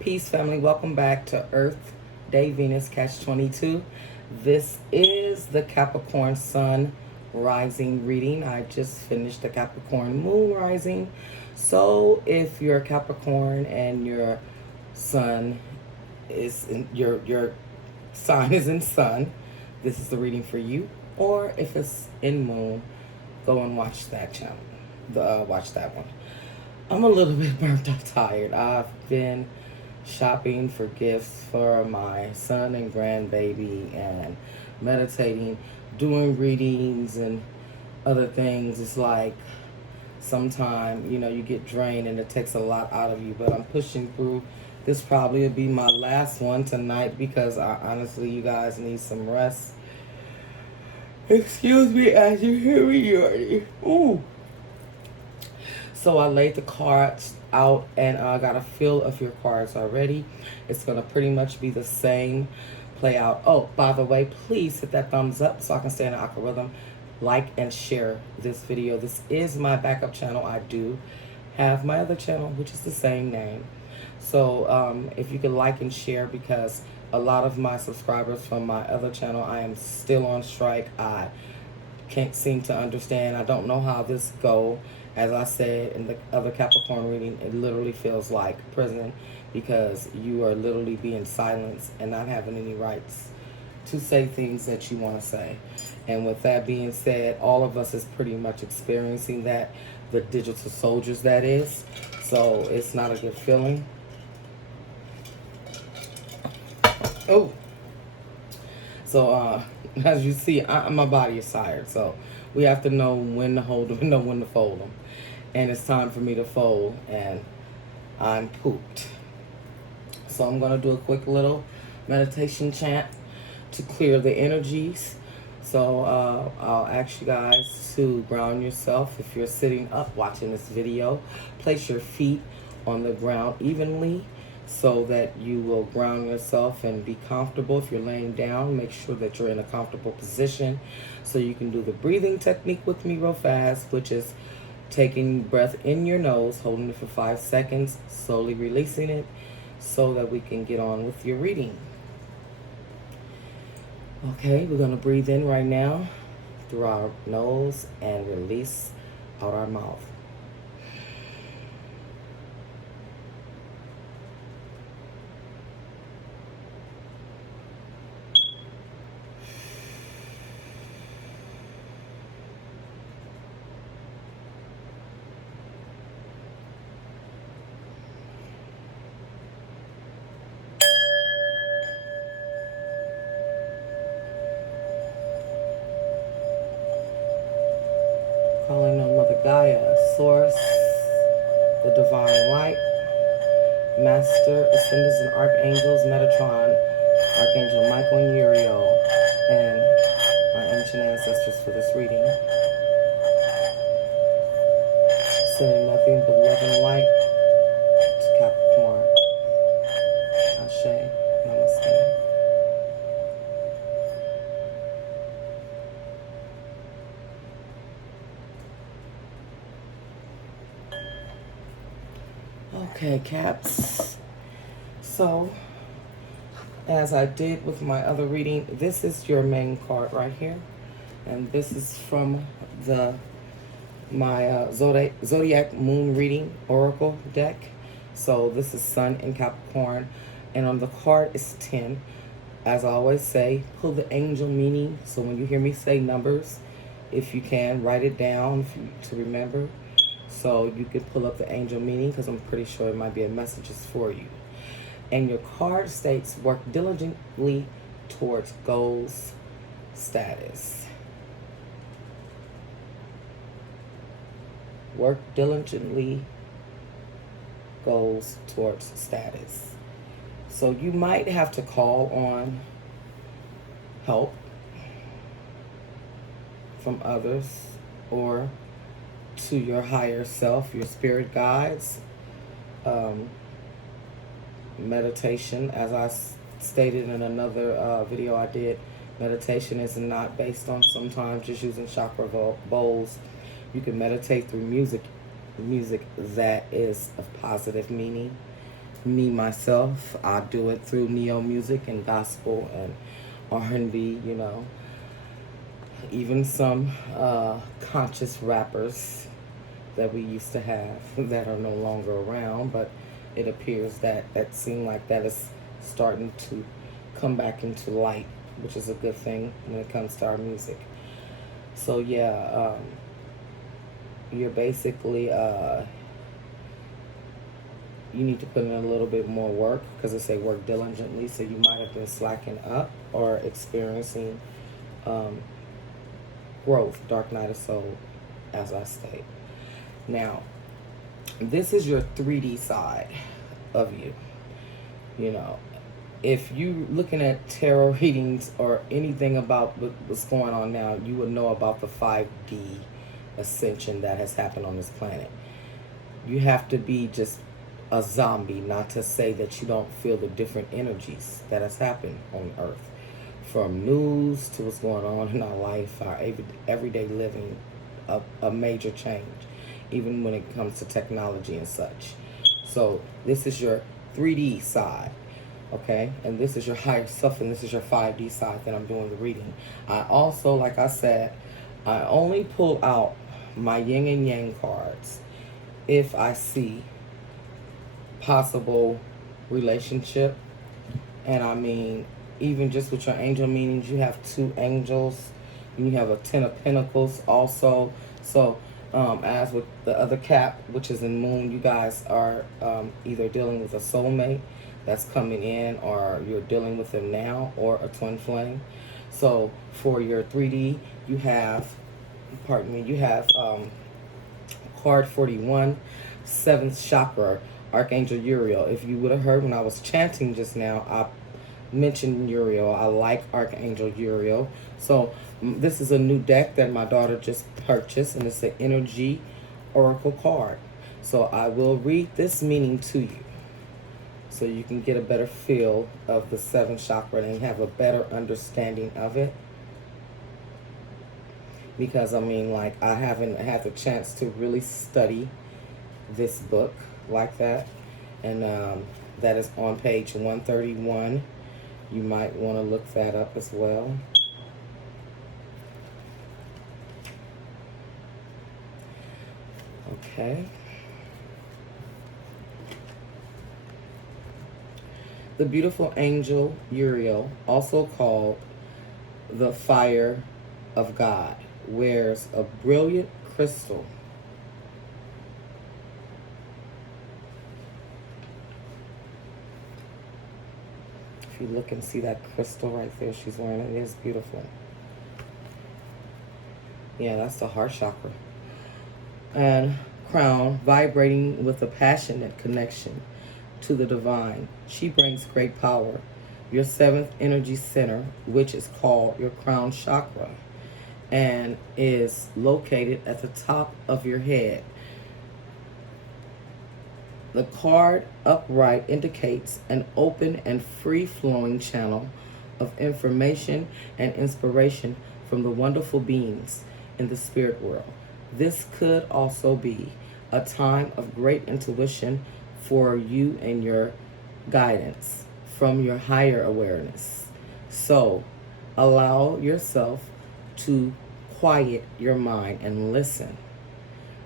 Peace, family. Welcome back to Earth Day Venus Catch 22. This is the Capricorn Sun Rising reading. I just finished the Capricorn Moon Rising. So, if you're a Capricorn and your Sun is in your sign is in Sun, this is the reading for you. Or if it's in Moon, go and watch that channel. Watch that one. I'm a little bit burnt out, tired. I've been shopping for gifts for my son and grandbaby and meditating, doing readings and other things. It's like sometimes, you get drained and it takes a lot out of you, but I'm pushing through. This probably will be my last one tonight because I honestly, you guys need some rest. Excuse me as you hear me yawning. Ooh. So I laid the cards out and I got a feel of your cards already. It's going to pretty much be the same play out. Oh, by the way, please hit that thumbs up so I can stay in the algorithm. Like and share this video. This is my backup channel. I do have my other channel, which is the same name. So if you could like and share, because a lot of my subscribers from my other channel, I am still on strike. I can't seem to understand. I don't know how this go. As I said in the other Capricorn reading, it literally feels like prison because you are literally being silenced and not having any rights to say things that you want to say. And with that being said, all of us is pretty much experiencing that, the digital soldiers that is. So it's not a good feeling. Oh. So as you see, my body is tired. So we have to know when to hold them and know when to fold them. And it's time for me to fold, and I'm pooped. So I'm going to do a quick little meditation chant to clear the energies. So I'll ask you guys to ground yourself. If you're sitting up watching this video, place your feet on the ground evenly so that you will ground yourself and be comfortable. If you're laying down, make sure that you're in a comfortable position so you can do the breathing technique with me real fast, which is taking breath in your nose, holding it for 5 seconds, slowly releasing it so that we can get on with your reading. Okay, we're going to breathe in right now through our nose and release out our mouth. Calling on Mother Gaia, Source, the Divine Light, Master, Ascendants and Archangels, Metatron, Archangel Michael and Uriel, and my ancient ancestors for this reading. Sending nothing but love and light to Capricorn. Ashe, Namaste. Okay, Caps. So, as I did with my other reading, this is your main card right here. And this is from my Zodiac Moon Reading Oracle deck. So this is Sun in Capricorn. And on the card is 10. As I always say, pull the angel meaning. So when you hear me say numbers, if you can, write it down to remember. So you can pull up the angel meaning because I'm pretty sure it might be a messages for you. And your card states, work diligently towards goals, status. Work diligently, goals towards status. So you might have to call on help from others or to your higher self, your spirit guides. Meditation, as I stated in another video I did, meditation is not based on sometimes just using chakra bowls. You can meditate through music that is of positive meaning Me myself, I do it through neo music and gospel and R&B, you know, even some conscious rappers that we used to have that are no longer around, but it appears that that seem like that is starting to come back into light, which is a good thing when it comes to our music. So yeah, you're basically you need to put in a little bit more work because they say work diligently. So you might have been slacking up or experiencing um, growth, dark night of soul, as I state. Now, this is your 3D side of you. You know, if you looking at tarot readings or anything about what's going on now, you would know about the 5D ascension that has happened on this planet. You have to be just a zombie not to say that you don't feel the different energies that has happened on Earth, from news to what's going on in our life, our everyday living, a major change, even when it comes to technology and such. So this is your 3D side, okay? And this is your higher self, and this is your 5D side that I'm doing the reading. I also, like I said, I only pull out my yin and yang cards if I see possible relationship. And I mean, even just with your angel meanings, you have 2 angels, and you have a 10 of pentacles also. So as with the other cap, which is in moon, you guys are either dealing with a soulmate that's coming in, or you're dealing with them now, or a twin flame. So for your 3D, you have, pardon me, you have card 41, 7th chakra, Archangel Uriel. If you would have heard when I was chanting just now, I mentioned Uriel. I like Archangel Uriel. So this is a new deck that my daughter just purchased, and it's an energy oracle card. So I will read this meaning to you so you can get a better feel of the 7th chakra and have a better understanding of it. Because I mean, like, I haven't had the chance to really study this book like that, and that is on page 131. You might want to look that up as well. Okay. The beautiful angel Uriel, also called the fire of God, wears a brilliant crystal. If you look and see that crystal right there she's wearing, it is beautiful. Yeah, that's the heart chakra. And crown, vibrating with a passionate connection to the divine. She brings great power. Your 7th energy center, which is called your crown chakra, and is located at the top of your head. The card upright indicates an open and free-flowing channel of information and inspiration from the wonderful beings in the spirit world. This could also be a time of great intuition for you and your guidance from your higher awareness. So allow yourself to quiet your mind and listen.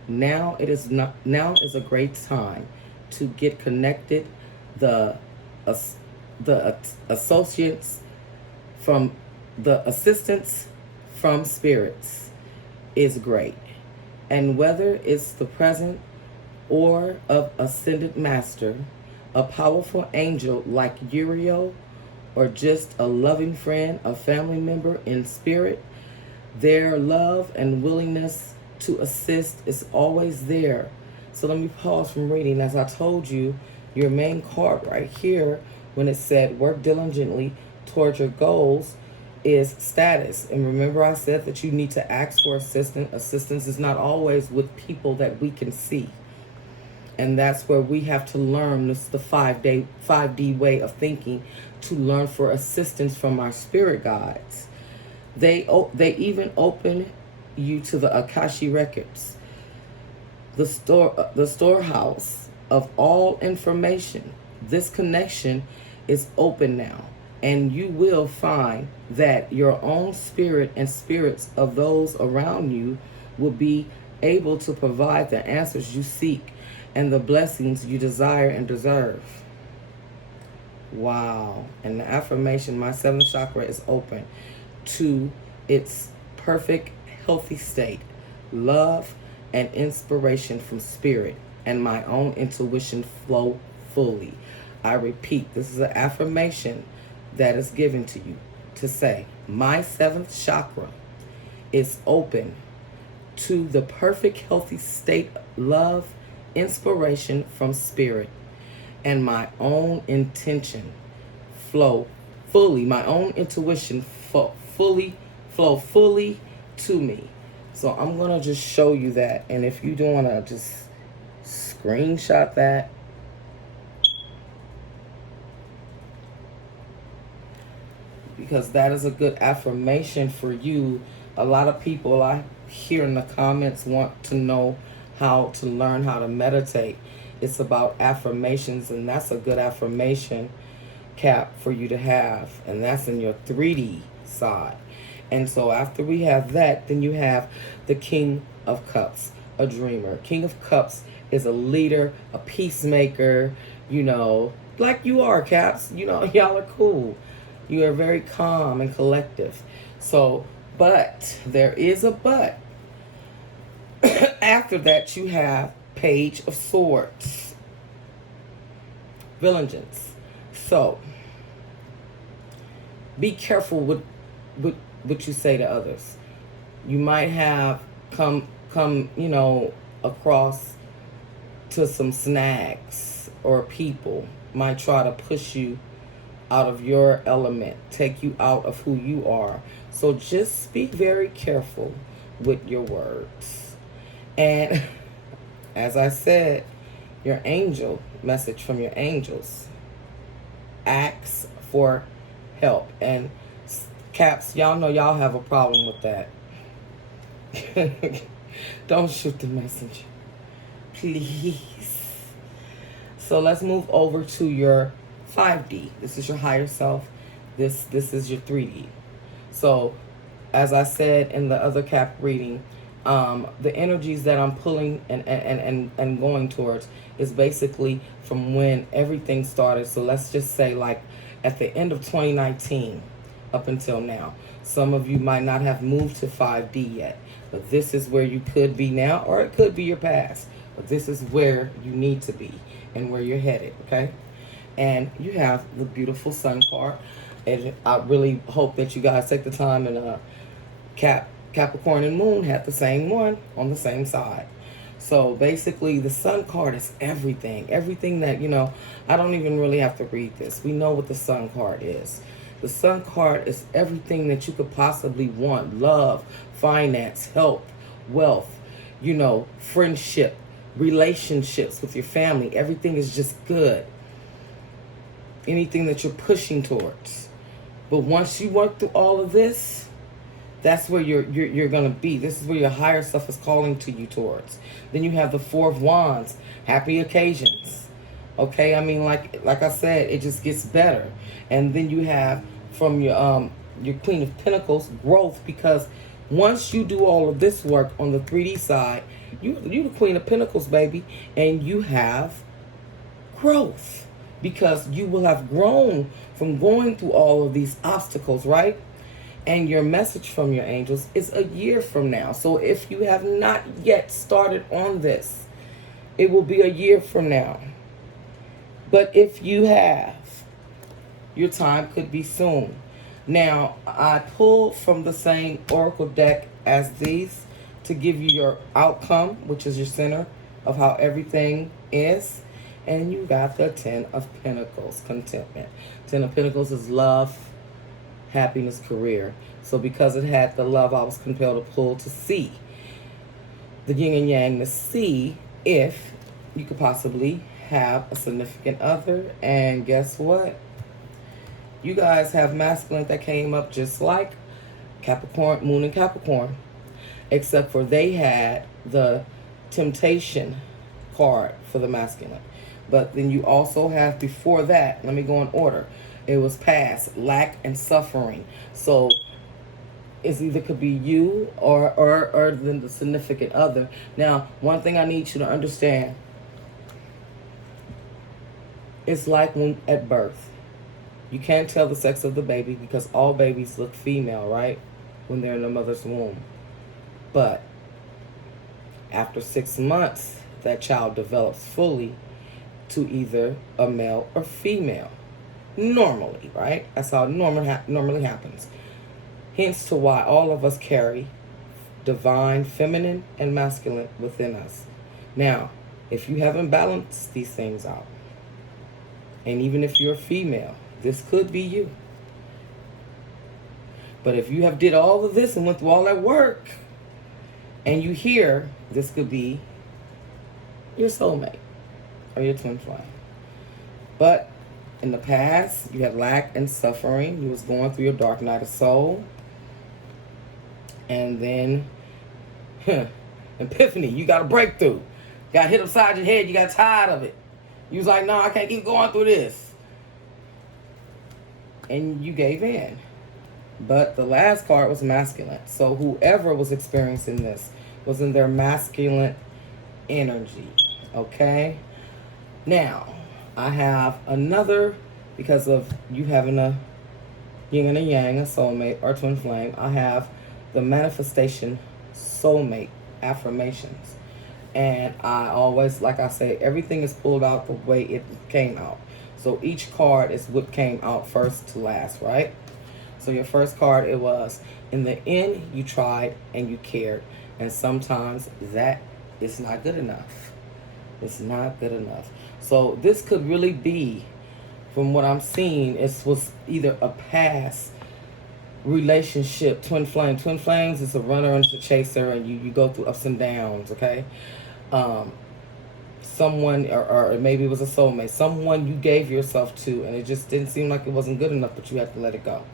Now is a great time to get connected. The associates from the assistance from spirits is great, and whether it's the present or of ascended master, a powerful angel like Uriel, or just a loving friend, a family member in spirit, their love and willingness to assist is always there. So let me pause from reading. As I told you, your main card right here, when it said work diligently towards your goals, is status. And remember, I said that you need to ask for assistance. Assistance is not always with people that we can see. And that's where we have to learn. This is the 5D way of thinking, to learn for assistance from our spirit guides. They even open you to the Akashic records, the storehouse of all information. this connection is open now. And you will find that your own spirit and spirits of those around you will be able to provide the answers you seek and the blessings you desire and deserve. Wow. And the affirmation, my seventh chakra is open to its perfect, healthy state, love and inspiration from spirit, and my own intuition flow fully. I repeat, this is an affirmation that is given to you to say, my seventh chakra is open to the perfect, healthy state, love, inspiration from spirit, and my own intention flow fully, my own intuition flow fully to me. So I'm going to just show you that. And if you don't want to just screenshot that, because that is a good affirmation for you. A lot of people I hear in the comments want to know how to learn how to meditate. It's about affirmations, and that's a good affirmation, Cap, for you to have. And that's in your 3D side. And so after we have that, then you have the King of Cups, a dreamer. King of Cups is a leader, a peacemaker, you know, like you are, Caps. You know, y'all are cool. You are very calm and collective. So, but there is a but. After that, you have Page of Swords, Vengeance. So, be careful with what you say to others. You might have come, you know, across to some snags, or people might try to push you out of your element, take you out of who you are. So just be very careful with your words. And as I said, your angel message from your angels, ask for help. And Caps, y'all know y'all have a problem with that. Don't shoot the messenger, please. So let's move over to your 5D. This is your higher self. This is your 3D. So, as I said in the other Cap reading, the energies that I'm pulling and going towards is basically from when everything started. So let's just say like at the end of 2019 up until now. Some of you might not have moved to 5D yet, but this is where you could be now, or it could be your past. But this is where you need to be and where you're headed, okay? And you have the beautiful Sun card. And I really hope that you guys take the time, and Capricorn and Moon had the same one on the same side. So basically the Sun card is everything. Everything that, you know, I don't even really have to read this. We know what the Sun card is. The Sun card is everything that you could possibly want. Love, finance, health, wealth, you know, friendship, relationships with your family. Everything is just good. Anything that you're pushing towards. But once you work through all of this, that's where you're going to be. This is where your higher self is calling to you towards. Then you have the Four of Wands, happy occasions. Okay, I mean, like I said, it just gets better. And then you have from your Queen of Pentacles, growth, because once you do all of this work on the 3D side, you the Queen of Pentacles, baby, and you have growth, because you will have grown from going through all of these obstacles, right? And your message from your angels is a year from now. So if you have not yet started on this, it will be a year from now. But if you have, your time could be soon. Now, I pulled from the same oracle deck as these to give you your outcome, which is your center of how everything is. And you got the Ten of Pentacles, contentment. Ten of Pentacles is love, happiness, career. So because it had the love, I was compelled to pull to see the yin and yang, to see if you could possibly have a significant other. And guess what? You guys have masculine that came up just like Capricorn, Moon and Capricorn, except for they had the temptation card for the masculine. But then you also have before that, let me go in order. It was past, lack and suffering. So it's either could be you or then the significant other. Now, one thing I need you to understand, it's like when at birth. You can't tell the sex of the baby because all babies look female, right? When they're in the mother's womb. But after 6 months, that child develops fully to either a male or female. Normally, right? That's how it normally happens. Hence to why all of us carry divine feminine and masculine within us. Now, if you haven't balanced these things out, and even if you're female, this could be you. But if you have did all of this and went through all that work, and you hear, this could be your soulmate or your twin flame. But in the past, you had lack and suffering. You was going through your dark night of soul. And then, epiphany, you got a breakthrough. Got hit upside your head, you got tired of it. You was like, no, I can't keep going through this. And you gave in. But the last card was masculine. So whoever was experiencing this was in their masculine energy. Okay? Now, I have another, because of you having a yin and a yang, a soulmate or twin flame, I have the manifestation soulmate affirmations. And I always, like I say, everything is pulled out the way it came out. So each card is what came out first to last, right? So your first card, it was, in the end, you tried and you cared. And sometimes that is not good enough. It's not good enough. So this could really be, from what I'm seeing, it was either a past relationship, twin flame. Twin flames is a runner and it's a chaser, and you go through ups and downs, okay? Someone, or maybe it was a soulmate, someone you gave yourself to, and it just didn't seem like it wasn't good enough, but you had to let it go.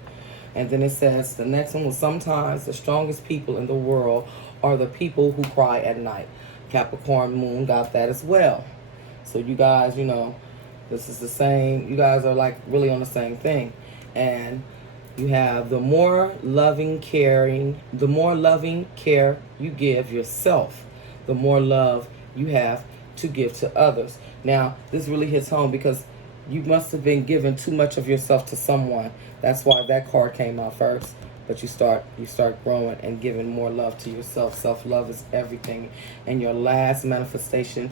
And then it says, the next one was, sometimes the strongest people in the world are the people who cry at night. Capricorn moon got that as well. So you guys, you know, this is the same. You guys are like really on the same thing. And you have the more loving care you give yourself, the more love you have to give to others. Now, this really hits home because you must have been giving too much of yourself to someone. That's why that card came out first. But you start growing and giving more love to yourself. Self-love is everything. And your last manifestation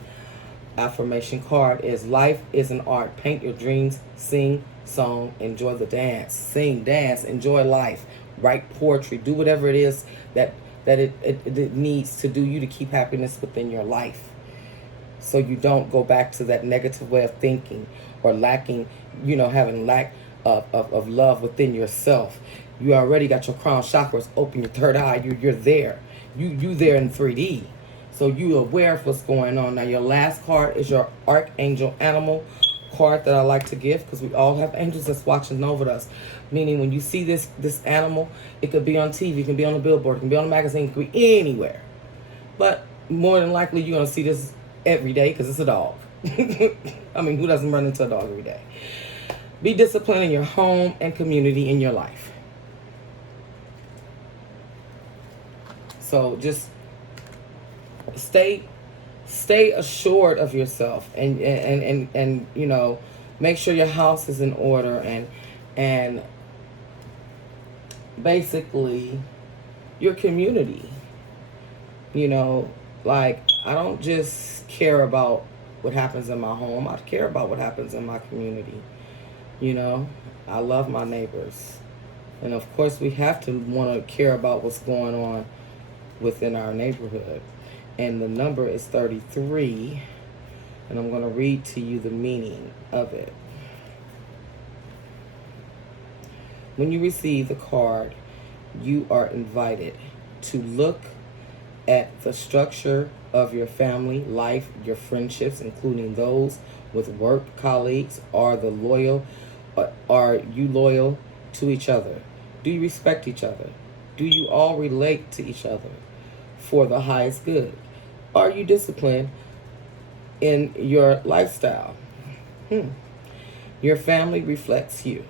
affirmation card is, life is an art. Paint your dreams, sing, song, enjoy the dance. Sing, dance, enjoy life. Write poetry. Do whatever it is that it needs to do you to keep happiness within your life. So you don't go back to that negative way of thinking or lacking, having lack of love within yourself. You already got your crown chakras open, your third eye. You're there. You there in 3D. So you aware of what's going on. Now your last card is your Archangel Animal card that I like to give, because we all have angels that's watching over us. Meaning when you see this animal, it could be on TV, it can be on a billboard, it can be on a magazine, it could be anywhere. But more than likely you're going to see this every day because it's a dog. I mean, who doesn't run into a dog every day? Be disciplined in your home and community in your life. So just stay assured of yourself, and make sure your house is in order, and basically your community. Like, I don't just care about what happens in my home. I care about what happens in my community. I love my neighbors. And of course we have to want to care about what's going on within our neighborhood. And the number is 33. And I'm going to read to you the meaning of it. When you receive the card, you are invited to look at the structure of your family life, your friendships, including those with work colleagues. Are you loyal to each other? Do you respect each other? Do you all relate to each other for the highest good? Are you disciplined in your lifestyle? Your family reflects you.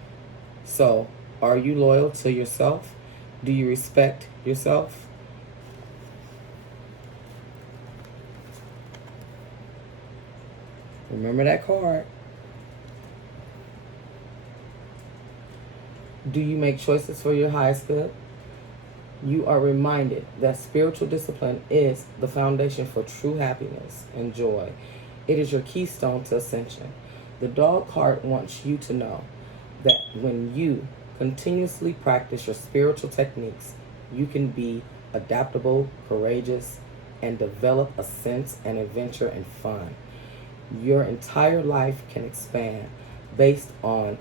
So, are you loyal to yourself? Do you respect yourself? Remember that card. Do you make choices for your highest good? You are reminded that spiritual discipline is the foundation for true happiness and joy. It is your keystone to ascension. The dog card wants you to know that when you continuously practice your spiritual techniques, you can be adaptable, courageous, and develop a sense and adventure and fun. Your entire life can expand based on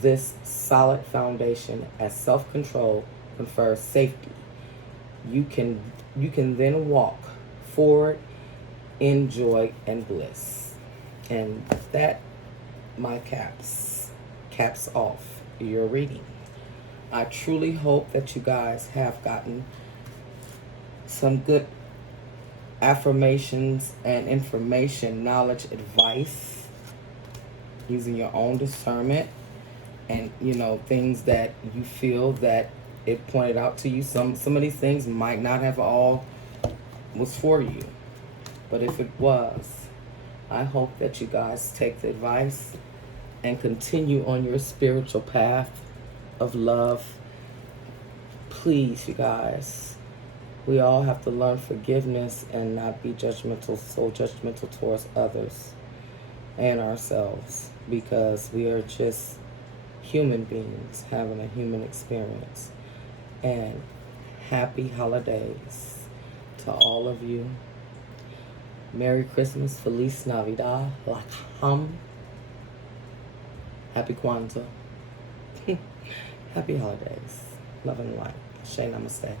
this solid foundation, as self-control confers safety. You can then walk forward in joy and bliss. And that, my caps off your reading. I truly hope that you guys have gotten some good affirmations and information, knowledge, advice, using your own discernment, and things that you feel that it pointed out to you. Some of these things might not have all was for you, but if it was, I hope that you guys take the advice and continue on your spiritual path of love. Please, you guys, we all have to learn forgiveness and not be judgmental, so judgmental towards others and ourselves, because we are just human beings having a human experience. And happy holidays to all of you. Merry Christmas, Feliz Navidad, Lakam, Happy Kwanzaa, happy holidays, love and light. Shay Namaste.